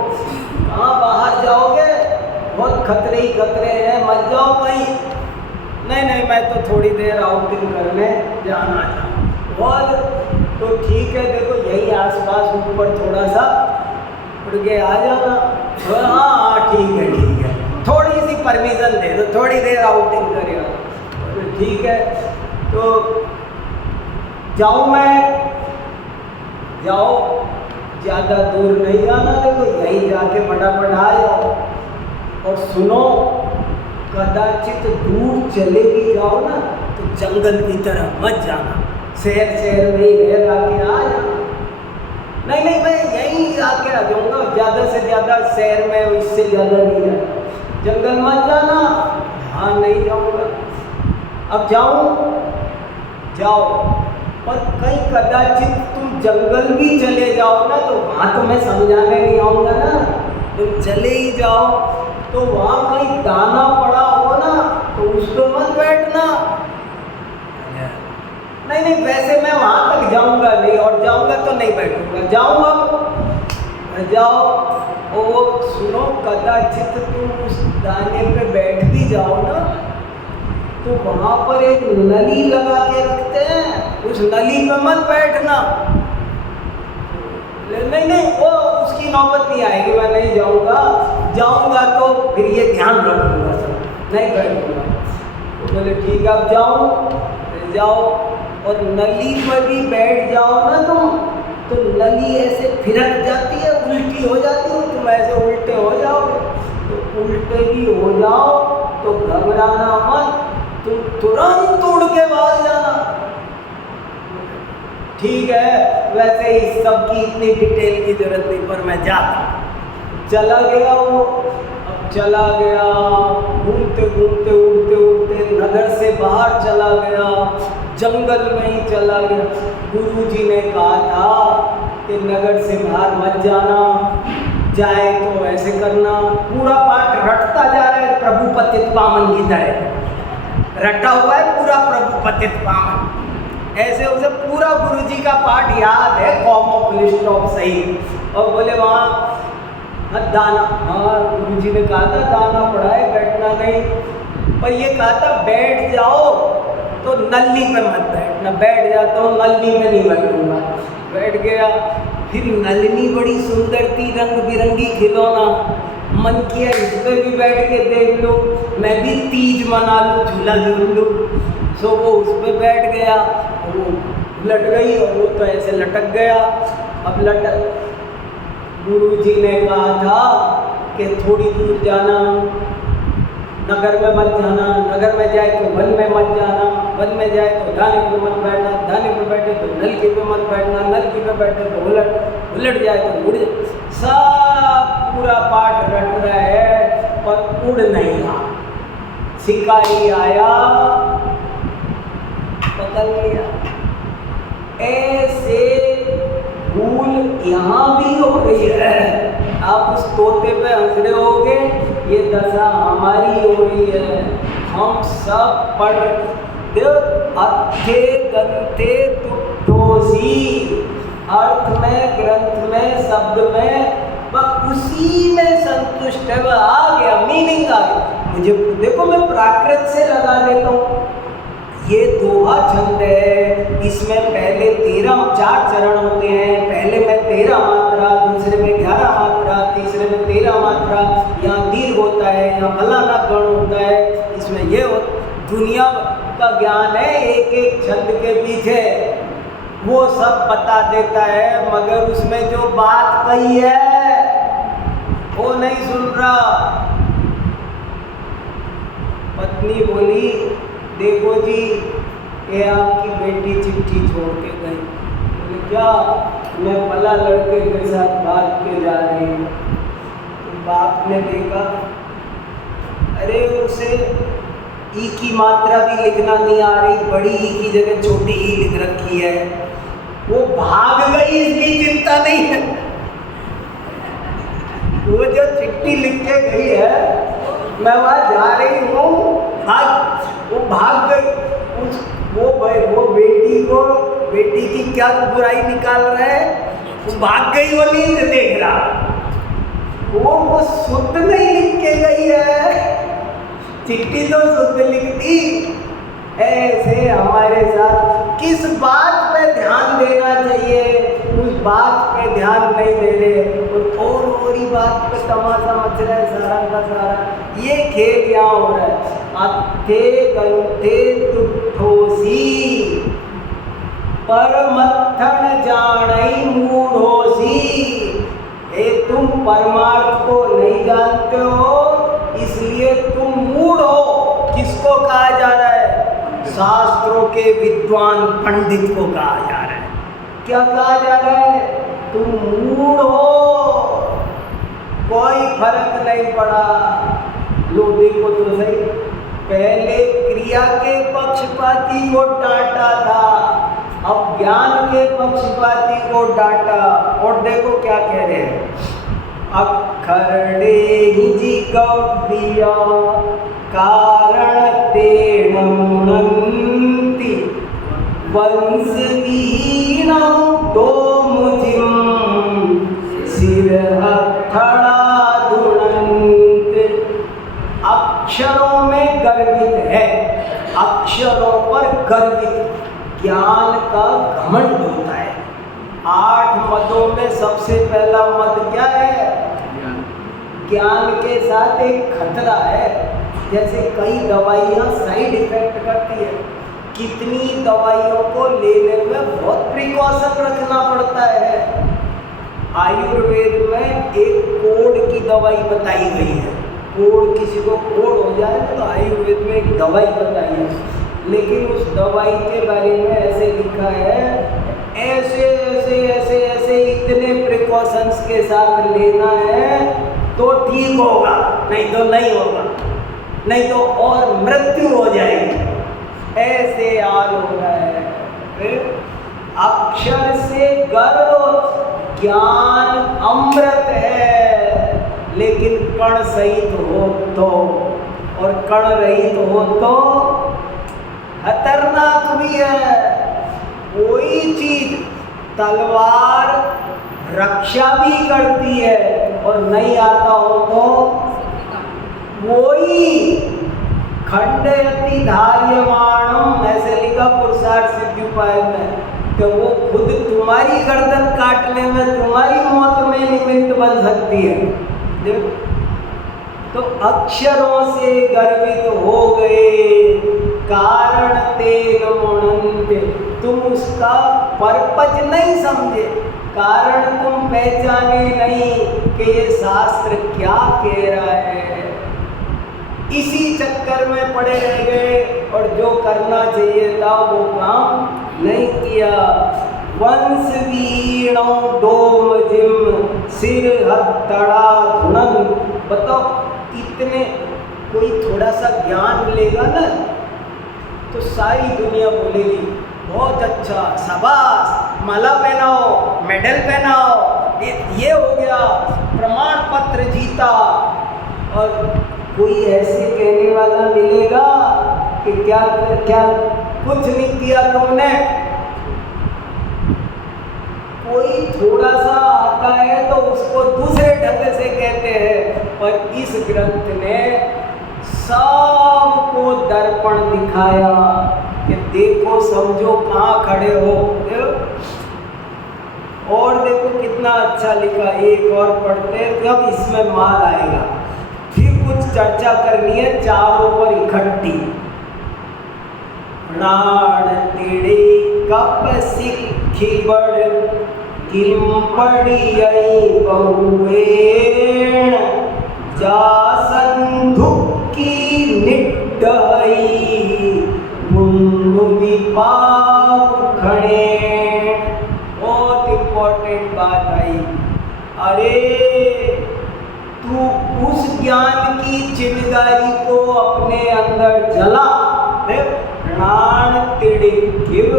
कहाँ बाहर जाओगे, बहुत खतरे ही खतरे हैं, मत जाओ कहीं। नहीं नहीं मैं तो थोड़ी देर आउटिंग करने जाना चाहूँ। बहुत तो ठीक है, देखो यही आसपास ऊपर थोड़ा सा उड़ के आ जाना। हाँ हाँ ठीक है, थोड़ी सी परमिशन दे दो, थोड़ी देर आउटिंग करेगा। ठीक है तो जाऊँ मैं, जाओ, ज़्यादा दूर नहीं जाना, देखो यहीं जाके फटाफट आ जाओ। और सुनो, कदाचित दूर चले भी जाओ ना तो जंगल की तरह मत जाना, शहर में ही रह के आ जाना। नहीं नहीं मैं यहीं आके आ जाऊँगा, ज़्यादा से ज़्यादा शहर में, इससे ज़्यादा नहीं जाना, जंगल मत जाना। हाँ नहीं जाऊँगा, अब जाओ, और कहीं कदाचित तुम जंगल भी चले जाओ ना तो वहाँ तो मैं समझाने नहीं आऊँगा ना, तुम चले ही जाओ तो वहाँ कहीं दाना पड़ा हो ना तो उस पर मत बैठना। नहीं वैसे मैं वहाँ तक जाऊँगा नहीं, और जाऊँगा तो नहीं बैठूँगा, जाओ। और सुनो, कदाचित तुम उस दाने पे बैठ भी जाओ ना तो वहाँ पर एक नली लगा के रखते हैं, उस नली में मत बैठना। नहीं वो उसकी नौबत नहीं आएगी, मैं नहीं जाऊँगा तो फिर ये ध्यान रखूँगा सब, नहीं बैठूँगा। तो बोले ठीक है, अब जाओ और नली पर भी बैठ जाओ ना तुम तो नली ऐसे फिरक जाती है, उल्टी हो जाती है, तुम ऐसे उल्टे हो जाओगे, तो उल्टे भी हो जाओ तो घबराना मत, तुम तुरंत उड़ के भाग जाना। ठीक है, वैसे ही सबकी इतनी डिटेल की जरूरत नहीं, पर मैं जाता। चला गया वो, अब चला गया, घूमते उड़ते नगर से बाहर चला गया, जंगल में ही चला गया। गुरुजी ने कहा था कि नगर से बाहर मत जाना, जाए तो ऐसे करना। पूरा पाठ रटता जा रहा है, प्रभु पतित पावन की तरह रटा हुआ है पूरा, प्रभु पतित पावन ऐसे उसे पूरा गुरुजी का पाठ याद है, कॉमा फुल स्टॉप सही। और बोले वहाँ दाना, हाँ गुरुजी ने कहा था दाना पड़ा है, बैठना नहीं, पर ये कहा था बैठ जाओ तो नली पे मत बैठना। बैठ जाता हूँ, नली में नहीं बैठूंगा। बैठ गया, फिर नलनी बड़ी सुंदर थी, रंग बिरंगी खिलौना, मन किया इस पे भी बैठ के देख लो, मैं भी तीज मना लूँ, झूला झूल लूँ। सो वो उस पर बैठ गया, वो लट गई और वो तो ऐसे लटक गया। अब गुरुजी ने कहा था कि थोड़ी दूर जाना, नगर में मत जाना, नगर में जाए तो वन में मत जाना, वन में जाए तो दाने पे मत बैठना, दाने पे बैठे तो नलकी पे मत बैठना, नलकी पे बैठे तो उलट जाए तो उड़ जाए। सब पूरा पाठ रट रहा है पर उड़ नहीं रहा। शिकारी आया, पकड़ लिया। ऐसे भूल यहाँ भी हो रही है। आप उस तोते पे हंस रहे होगे, ये दशा हमारी हो रही है। हम सब पढ़ अथे गंथे तुक्तोसी, अर्थ में, ग्रंथ में, शब्द में, वह उसी में संतुष्ट है, वह आ गया, मीनिंग आ गया। मुझे देखो, मैं प्राकृत से लगा लेता हूँ। ये दोहा छंद है, इसमें पहले 4 चरण होते हैं। पहले में 13 मात्रा, दूसरे में 11 मात्रा, तीसरे में 13 मात्रा, यहाँ दीर्घ होता है, यहाँ फलाना गण होता है। इसमें ये दुनिया का ज्ञान है, एक एक छंद के पीछे वो सब बता देता है, मगर उसमें जो बात कही है वो नहीं सुन रहा। पत्नी बोली, देखो जी, ये आपकी बेटी चिट्ठी छोड़ के गई। बोले क्या? मैं फला लड़के के साथ भाग के जा रही हूँ। तो बाप ने देखा, अरे उसे ई की मात्रा भी लिखना नहीं आ रही, बड़ी ई की जगह छोटी ई लिख रखी है। वो भाग गई इसकी चिंता नहीं है। वो जो चिट्ठी लिख के गई है, मैं वहां जा रही हूँ, वो भाग गई। वो बेटी की क्या बुराई निकाल रहा है, वो भाग गई, वो नींद देख रहा। वो शुद्ध नहीं लिख के गई है, चिट्ठी तो शुद्ध लिखती। ऐसे हमारे साथ किस बात पे ध्यान देना चाहिए, उस बात पे ध्यान नहीं दे रहे और ही बात पे तमाशा मच रहा है सारा का सारा। ये खेल यहाँ हो रहा है। अथे गंथे तुठोसी परमत्थन जानई मूढ़ोसी। तुम परमार्थ को नहीं जानते हो, इसलिए तुम मूढ़ हो। किसको कहा जा रहा है? शास्त्रों के विद्वान पंडित को कहा जा रहा है। क्या कहा जा रहा है? तुम मूढ़ हो, कोई फर्क नहीं पड़ा। लो देखो तो सही, पहले क्रिया के पक्षपाती को डांटा था, अब ज्ञान के पक्षपाती को डांटा। और देखो क्या कह रहे हैं, अक्षरडे ही गव्या कारण तेन मुनन्ति वंशवीण डोमुजिम सिरहथड़ा दुनंत। अक्षरों में गर्वित है, अक्षरों पर गर्वित, ज्ञान का घमंड होता है। 8 मदों में सबसे पहला मद क्या है? ज्ञान के साथ एक खतरा है। जैसे कई दवाइयाँ साइड इफेक्ट करती है, कितनी दवाइयों को लेने में बहुत प्रिकॉशन रखना पड़ता है। आयुर्वेद में एक कोढ़ की दवाई बताई गई है। कोढ़, किसी को कोढ़ हो जाए तो आयुर्वेद में एक दवाई बताई है, लेकिन उस दवाई के बारे में ऐसे लिखा है, ऐसे ऐसे ऐसे ऐसे इतने प्रिकॉशंस के साथ लेना है तो ठीक होगा, नहीं तो नहीं होगा, नहीं तो और मृत्यु हो जाएगी। ऐसे हाल हो रहा है। अक्षर से गर्व, ज्ञान अमृत है, लेकिन कण सहित हो तो, और कण रहित हो तो खतरनाक भी है। कोई चीज, तलवार रक्षा भी करती है और नहीं आता हो तो वही खंडयति धार्यमाणम, ऐसे लिखा पुरुषार्थ सिद्धि उपाय में, कि वो खुद तुम्हारी गर्दन काटने में, तुम्हारी मौत में निमित्त बन सकती है। तो अक्षरों से गर्वित हो गए, कारण तेन मुनन्ते, तुम उसका पर्पज नहीं समझे, कारण तुम पहचाने नहीं कि ये शास्त्र क्या कह रहा है। इसी चक्कर में पड़े रह गए और जो करना चाहिए था वो काम नहीं किया। वंश वीणो डोमजिम सिर हथड़ा धुनन। बताओ, इतने कोई थोड़ा सा ज्ञान लेगा ना तो सारी दुनिया बोलेगी बहुत अच्छा, शाबाश, माला पहनाओ, मेडल पहनाओ, ये हो गया, प्रमाण पत्र जीता। और कोई ऐसे कहने वाला मिलेगा कि क्या क्या कुछ नहीं किया तुमने। कोई थोड़ा सा आता है तो उसको दूसरे ढंग से कहते हैं, पर इस ग्रंथ ने सबको दर्पण दिखाया कि देखो, समझो कहाँ खड़े हो। और देखो कितना अच्छा लिखा, एक और पढ़ते तब इसमें माल आएगा। फिर कुछ चर्चा करनी है चारों पर इकट्ठी। प्राण तिड़े कप सिखी बड़ किम पड़ी बहुएण जासन धुक्की निड्डई बुंदुबी पाप खड़े। बहुत इम्पोर्टेंट बात आई। अरे तू उस ज्ञान की चिंगारी को अपने अंदर जला। प्राण तिड़े किव,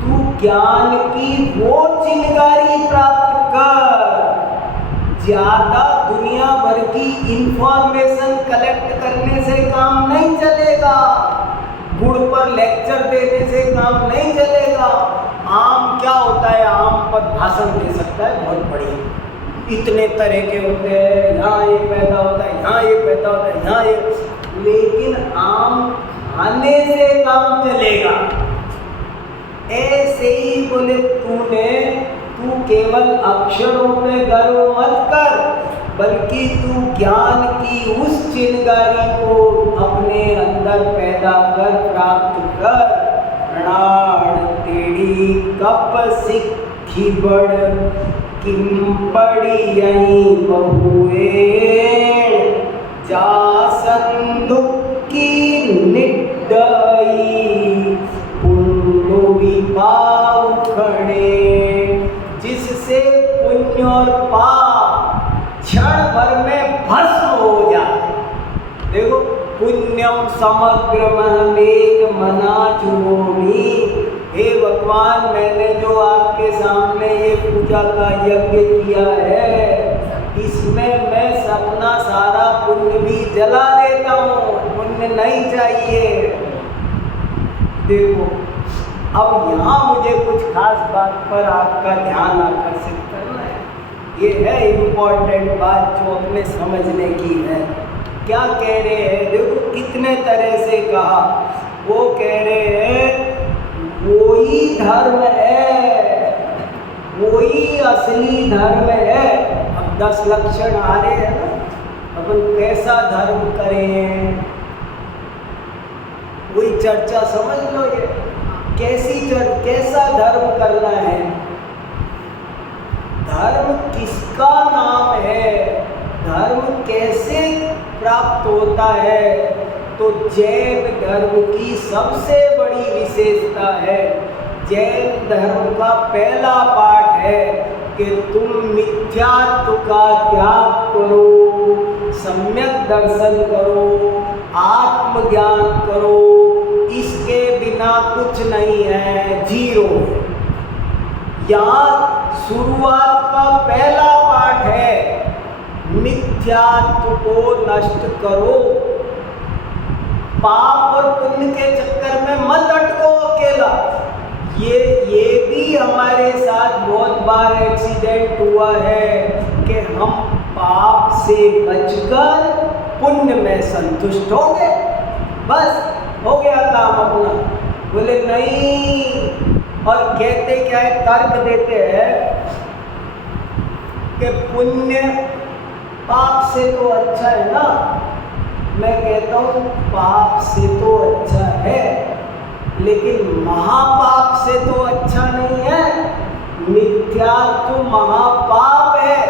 तू ज्ञान की वो चिंगारी प्राप्त कर। ज्यादा दुनिया भर की इंफॉर्मेशन कलेक्ट करने से काम नहीं चलेगा, गुड़ पर लेक्चर देने से काम नहीं चलेगा। आम क्या होता है, आम पर भाषण दे सकता है बहुत बढ़िया, इतने तरह के होते हैं, यहाँ ये पैदा होता है, यहाँ ये पैदा होता है, यहाँ ये, लेकिन आम खाने से काम चलेगा। ऐसे ही बोले तू केवल अक्षरों पे गर्व मत कर, बल्कि तू ज्ञान की उस चिंगारी को अपने अंदर पैदा कर, प्राप्त कर। प्राण तेरी कप सिक्खी बड़ किम पड़ी यहीं बहुए, जासन दुखी निड्डई पुण्य विभाव खड़े। जिससे पुण्य और पाप क्षण भर में भस्म हो जाए। देखो, पुण्यम समग्रमहमेक मना चुनोमी। हे भगवान, मैंने जो आपके सामने ये पूजा का यज्ञ किया है, इसमें मैं अपना सारा पुण्य भी जला देता हूँ, पुण्य नहीं चाहिए। देखो, अब यहाँ मुझे कुछ खास बात पर आपका ध्यान आकर्षित करना है। ये है इम्पोर्टेंट बात जो अपने समझने की है। क्या कह रहे हैं, देखो कितने तरह से कहा। वो कह रहे हैं वही धर्म है, वही असली धर्म है। अब 10 लक्षण आ रहे हैं ना, अपन कैसा धर्म करें, वही चर्चा समझ लो। ये कैसा धर्म करना है, धर्म किसका नाम है, धर्म कैसे प्राप्त होता है। तो जैन धर्म की सबसे बड़ी विशेषता है, जैन धर्म का पहला पाठ है कि तुम मिथ्यात्व का त्याग करो, सम्यक दर्शन करो, आत्मज्ञान करो। इसके बिना कुछ नहीं है, जीरो। यहाँ शुरुआत का पहला पाठ है, मिथ्यात्व को नष्ट करो। पाप और पुण्य के चक्कर में मत अटको अकेला। ये भी हमारे साथ बहुत बार एक्सीडेंट हुआ है कि हम पाप से बचकर पुण्य में संतुष्ट हो गए, बस हो गया काम अपना। बोले नहीं, और कहते क्या है, तर्क देते हैं कि पुण्य पाप से तो अच्छा है ना। मैं कहता हूँ पाप से तो अच्छा है, लेकिन महापाप से तो अच्छा नहीं है। मिथ्यात्व महापाप है।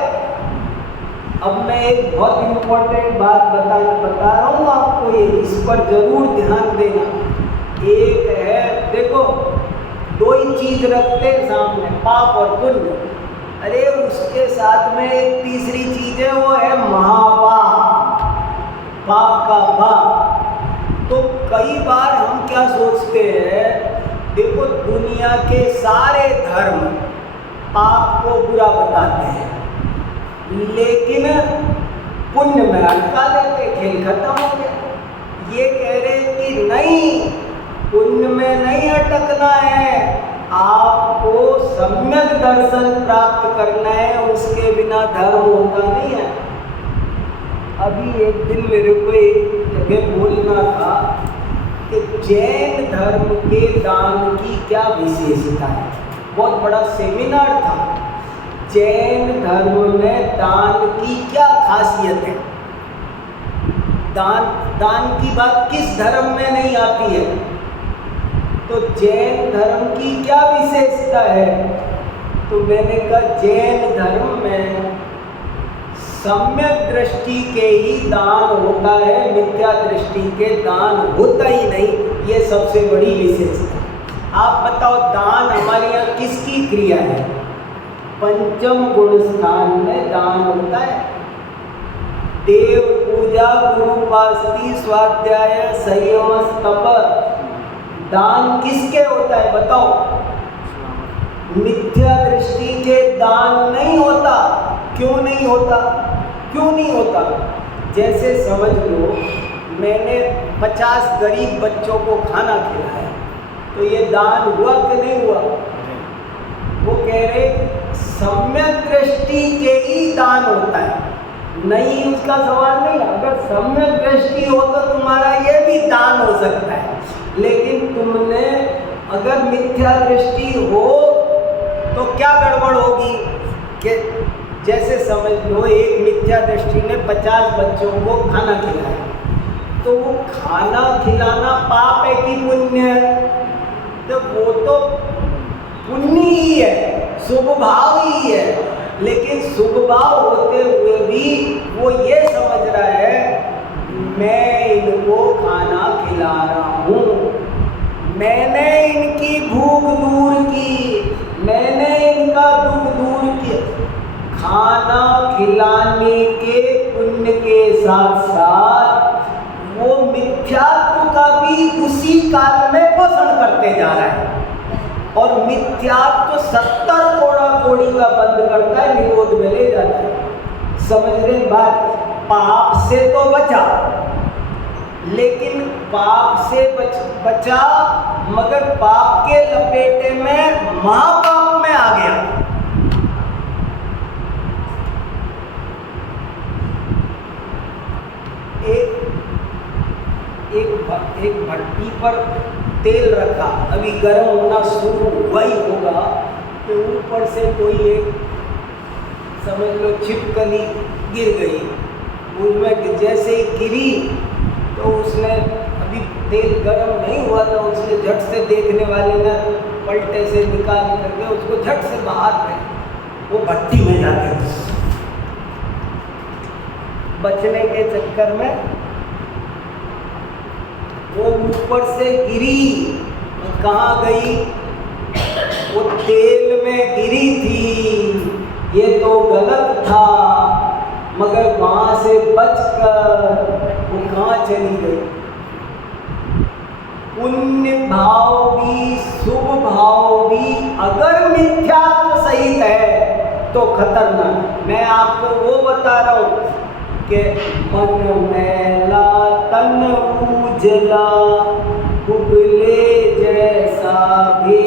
अब मैं एक बहुत इम्पोर्टेंट बात बता रहा हूँ आपको, ये इस पर जरूर ध्यान देना। एक है, देखो दो ही चीज रखते हैं सामने, पाप और पुण्य। अरे उसके साथ में एक तीसरी चीज है, वो है महापाप, पाप का पाप। तो कई बार हम क्या सोचते हैं, देखो दुनिया के सारे धर्म पाप को बुरा बताते हैं, लेकिन पुण्य में अटका देते, खेल खत्म हो गया। ये कह रहे हैं कि नहीं, पुण्य में नहीं अटकना है, आपको सम्यक दर्शन प्राप्त करना है, उसके बिना धर्म होता नहीं है। अभी एक दिन मेरे को एक जगह बोलना था कि जैन धर्म के दान की क्या विशेषता है। बहुत बड़ा सेमिनार था, जैन धर्म में दान की क्या खासियत है। दान की बात किस धर्म में नहीं आती है, तो जैन धर्म की क्या विशेषता है। तो मैंने कहा जैन धर्म में सम्यक दृष्टि के ही दान होता है, मिथ्या दृष्टि के दान होता ही नहीं। ये सबसे बड़ी विशेषता है। आप बताओ, दान हमारे यहाँ किसकी क्रिया है? पंचम गुण स्थान में दान होता है। देव पूजा, गुरुपास्ति, स्वाध्याय, संयम, तप, दान किसके होता है बताओ? मिथ्या दृष्टि के दान नहीं होता। क्यों नहीं होता? क्यों नहीं होता? जैसे समझ लो मैंने 50 गरीब बच्चों को खाना खिलाया, तो ये दान हुआ कि नहीं हुआ? वो कह रहे सम्यक दृष्टि के ही दान होता है। नहीं, उसका सवाल नहीं। अगर सम्यक दृष्टि हो तो तुम्हारा ये भी दान हो सकता है, लेकिन तुमने अगर मिथ्या दृष्टि हो तो क्या गड़बड़ होगी कि जैसे समझ लो एक मिथ्या दृष्टि ने 50 बच्चों को खाना खिलाया, तो वो खाना खिलाना पाप है कि पुण्य है? तो वो तो पुण्य ही है, शुभ भाव ही है। लेकिन शुभ भाव होते हुए भी वो ये समझ रहा है मैं इनको खाना खिला रहा हूँ, मैंने इनकी भूख दूर की, मैंने इनका दुख दूर किया। खाना खिलाने के पुण्य के साथ साथ वो मिथ्यात्व का भी उसी काल में पोषण करते जा रहा है। और मिथ्यात्व 70 कोड़ा कोड़ी का बंद करता है, निरोध में ले जाता है। समझ रहे बात? पाप से तो बचा, लेकिन पाप से बचा मगर पाप के लपेटे में महापाप में आ गया। एक भट्टी पर तेल रखा, अभी गर्म होना शुरू हुआ ही होगा कि ऊपर से कोई एक समझ लो छिपकली गिर गई। उसमें जैसे ही गिरी तो उसने, अभी तेल गर्म नहीं हुआ था, उसने झट से देखने वाले ने पलटे से निकाल करके उसको झट से बाहर फेंक, वो भट्टी में जाके बचने के चक्कर में वो ऊपर से गिरी। कहाँ गई? वो तेल में गिरी थी, ये तो गलत था, मगर वहां से बचकर वो कहाँ चली गई? पुण्य भाव भी शुभ भाव भी अगर मिथ्यात्व सहित है तो खतरनाक। मैं आपको वो बता रहा हूँ कि मन मैला तन उजला, उगले जैसा भी,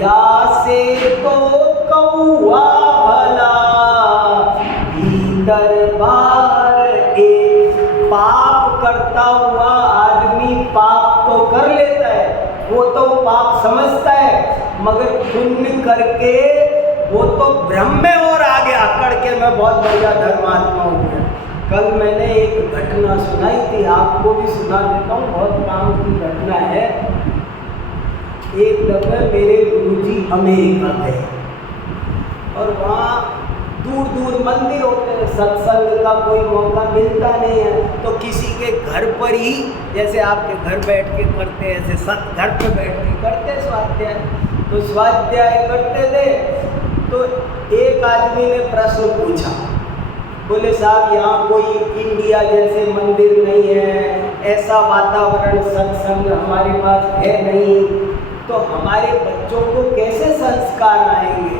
या से तो कौआ भला, भीतर बाहर एक। पाप करता हुआ आदमी पाप तो कर लेता है, वो तो पाप समझता है, मगर पुण्य करके वो तो ब्रह्म में और आगे आकड़ के मैं बहुत बड़ा धर्मात्मा हो गया। कल मैंने एक घटना सुनाई थी, आपको भी सुना देता हूँ, बहुत काम की घटना है। एक दफे मेरे गुरुजी अमेरिका गए और वहाँ दूर दूर मंदिर होते हैं, सत्संग का कोई मौका मिलता नहीं है, तो किसी के घर पर ही, जैसे आपके घर बैठ के करते हैं, ऐसे घर पर बैठ के करते स्वाध्याय। तो स्वाध्याय करते थे तो एक आदमी ने प्रश्न पूछा, बोले साहब यहाँ कोई इंडिया जैसे मंदिर नहीं है, ऐसा वातावरण सत्संग हमारे पास है नहीं, तो हमारे बच्चों को कैसे संस्कार आएंगे?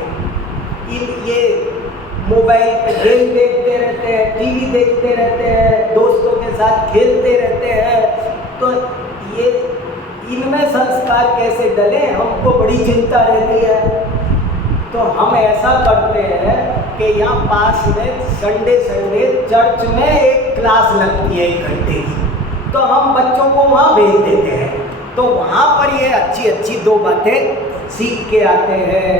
ये मोबाइल पे गेम देखते रहते हैं, टीवी देखते रहते हैं, दोस्तों के साथ खेलते रहते हैं, तो ये इनमें संस्कार कैसे डले? हमको बड़ी चिंता रहती है। तो हम ऐसा करते हैं कि यहाँ पास में संडे चर्च में एक क्लास लगती है 1 घंटे की, तो हम बच्चों को वहाँ भेज देते हैं। तो वहाँ पर ये अच्छी अच्छी 2 बातें सीख के आते हैं,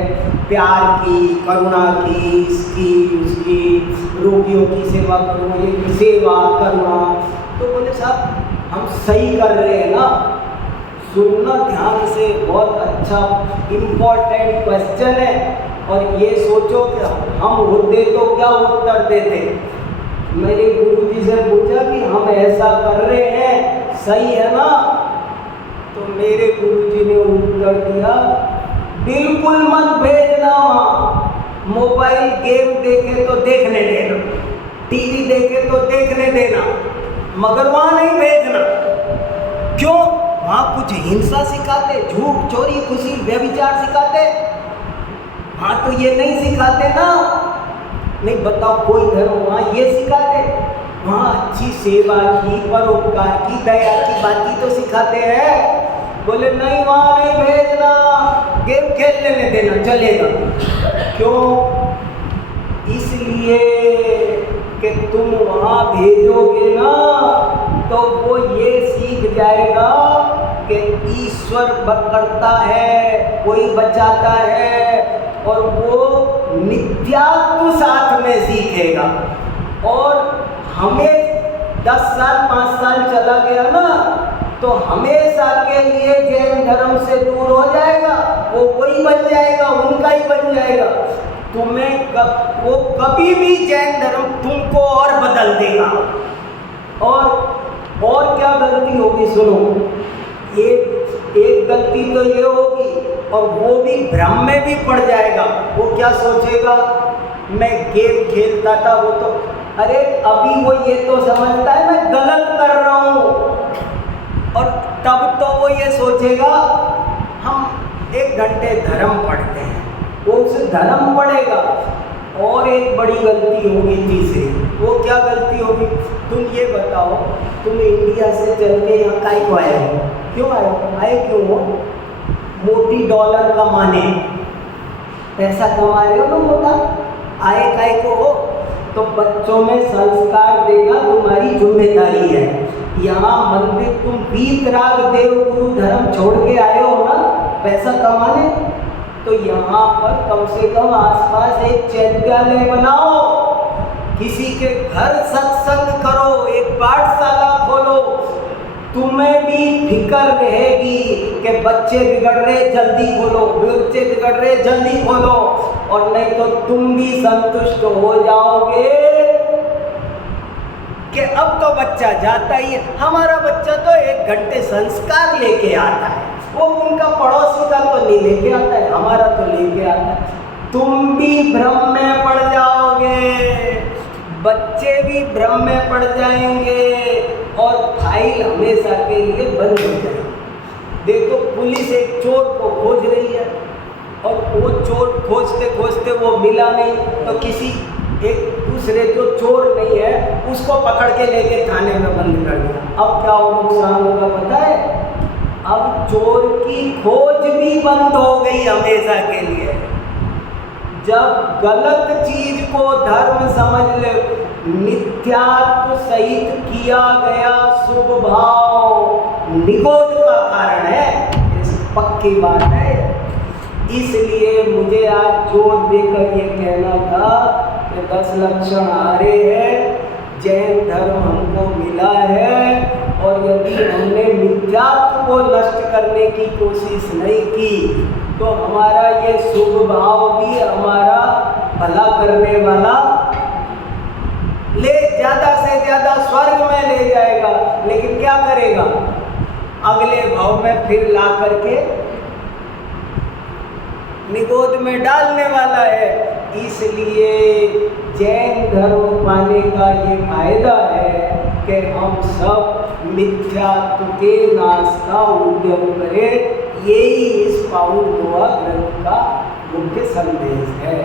प्यार की, करुणा की, इसकी उसकी, रोगियों की सेवा करो, ये सेवा करुणा। तो बोले साहब हम सही कर रहे हैं ना? सुनना ध्यान से, बहुत अच्छा इम्पोर्टेंट क्वेश्चन है। और ये सोचो कि हम होते तो क्या उत्तर देते। मेरे गुरुजी से पूछा कि हम ऐसा कर रहे हैं, सही है ना? तो मेरे गुरुजी ने उत्तर दिया, बिल्कुल मत भेजना वहाँ। मोबाइल गेम देखे तो देखने देना, टीवी देखे तो देखने देना, मगर वहाँ नहीं भेजना। क्यों? वहाँ कुछ हिंसा सिखाते, झूठ चोरी खुशी व्यभिचार सिखाते। हाँ तो ये नहीं सिखाते ना। नहीं बताओ कोई धर्म वहाँ ये सिखाते? वहाँ अच्छी सेवा की, परोपकार की, दया की बातें तो सिखाते हैं। बोले नहीं वहाँ नहीं भेजना, गेम खेलने में देना चलेगा। क्यों? इसलिए कि तुम वहाँ भेजोगे ना तो वो ये सीख जाएगा कि ईश्वर करता है, कोई बचाता है, और वो नित्यात्व साथ में सीखेगा। और हमें 10 साल 5 साल चला गया ना तो हमेशा के लिए जैन धर्म से दूर हो जाएगा, वो वही बन जाएगा, उनका ही बन जाएगा। तुम्हें वो कभी भी जैन धर्म तुमको और बदल देगा। और क्या गलती होगी सुनो, एक गलती तो ये होगी, और वो भी भ्रम में भी पड़ जाएगा। वो क्या सोचेगा, मैं गेम खेलता था, वो तो अरे अभी वो ये तो समझता है मैं गलत कर रहा हूँ, और तब तो वो ये सोचेगा हम 1 घंटे धर्म पढ़ते हैं, वो उसे धर्म पढ़ेगा। और एक बड़ी गलती होगी तीसरी। वो क्या गलती होगी, तुम ये बताओ, तुम इंडिया से चल के यहाँ काहे को आए हो? क्यों आए हो? आए क्यों हो? मोटी डॉलर कमाने, पैसा कमा रहे हो ना मोटा, आए काहे को हो? तो बच्चों में संस्कार देना तुम्हारी जिम्मेदारी है। यहाँ मंदिर तुम वीतराग देव गुरु धर्म छोड़ के आए हो ना पैसा कमाने, तो यहाँ पर कम से कम आसपास एक चैत्यालय बनाओ, किसी के घर सत्संग करो, एक पाठशाला खोलो। तुम्हें भी फिक्र रहेगी कि बच्चे बिगड़ रहे जल्दी खोलो, बच्चे बिगड़ रहे जल्दी खोलो, और नहीं तो तुम भी संतुष्ट हो जाओगे कि अब तो बच्चा जाता ही है। हमारा बच्चा तो 1 घंटे संस्कार लेके आता है, वो उनका पड़ोसी का तो नहीं लेके आता है, हमारा तो लेके आता है। तुम भी भ्रम में पड़ जाओगे, बच्चे भी भ्रम में पड़ जाएंगे, और फाइल हमेशा के लिए बंद हो जाएगी। देखो पुलिस एक चोर को खोज रही है, और वो चोर खोजते खोजते वो मिला नहीं, तो किसी एक दूसरे जो चोर नहीं है उसको पकड़ के लेके थाने में बंद कर दिया। अब क्या नुकसान होगा पता है? अब चोर की खोज भी बंद हो गई हमेशा के लिए। जब गलत चीज को धर्म समझ ले, मिथ्यात्व सहित किया गया शुभ भाव निगोद का कारण है, इस पक्की बात है। इसलिए मुझे आज जोर देकर ये कहना था कि 10 लक्षण आ रहे हैं, जैन धर्म हमको मिला है, और यदि हमने मिथ्यात्व को नष्ट करने की कोशिश नहीं की तो हमारा ये शुभ भाव भी हमारा भला करने वाला ले ज़्यादा से ज़्यादा स्वर्ग में ले जाएगा, लेकिन क्या करेगा? अगले भाव में फिर ला करके निगोद में डालने वाला है। इसलिए जैन धर्म पाने का ये फायदा है कि हम सब मिथ्यात्व के नाश का उद्यम करें। यही इस पावन दुआ ग्रंथ का मुख्य संदेश है।